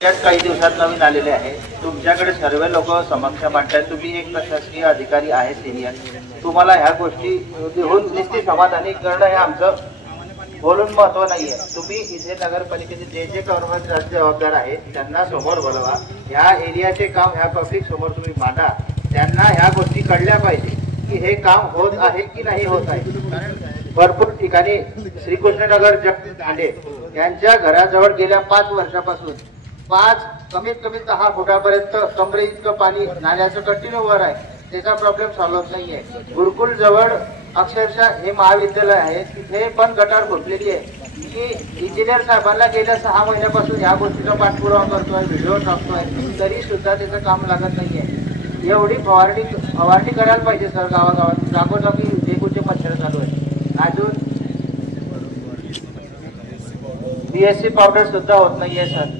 त्यात काही दिवसात नवीन आलेले आहे। तुमच्याकडे सर्व लोक समक्ष मांडतात, तुम्ही एक प्रशासकीय अधिकारी आहे सिनियर, तुम्हाला ह्या गोष्टी घेऊन निश्चित समाधानी करणं हे आमचं बोलून महत्व नाहीये। तुम्ही इथे नगरपालिकेचे जे कर्मचारी जबाबदार आहेत त्यांना समोर बोलवा, ह्या एरियाचे काम ह्या पब्लिक समोर तुम्ही मांडा, त्यांना ह्या गोष्टी कळल्या पाहिजे की हे काम होत आहे की नाही होत आहे। भरपूर ठिकाणी श्रीकृष्णनगर जगतांडे यांच्या घराजवळ गेल्या 5 वर्षापासून कमीत कमी 10 फुटापर्यंत कमरे इतकं पाणी नाल्याचं कंटिन्यू वर आहे, त्याचा प्रॉब्लेम सॉल्व्ह होत नाहीये। गुरुकुल जवळ अक्षरशः हे महाविद्यालय आहे, तिथे पण गटार फुटलेली आहे की इंजिनियर साहेबांना गेल्या 6 महिन्यापासून या गोष्टीचा पाठपुरावा करतोय, व्हिडिओ टाकतोय, तरी सुद्धा त्याचं काम लागत नाहीये। एवढी फवारणी करायला पाहिजे सर, गावागावात जागोजागी डेंग्यूचे मच्छर चालू आहे। अजून BSC पावडर सुद्धा होत नाहीये सर।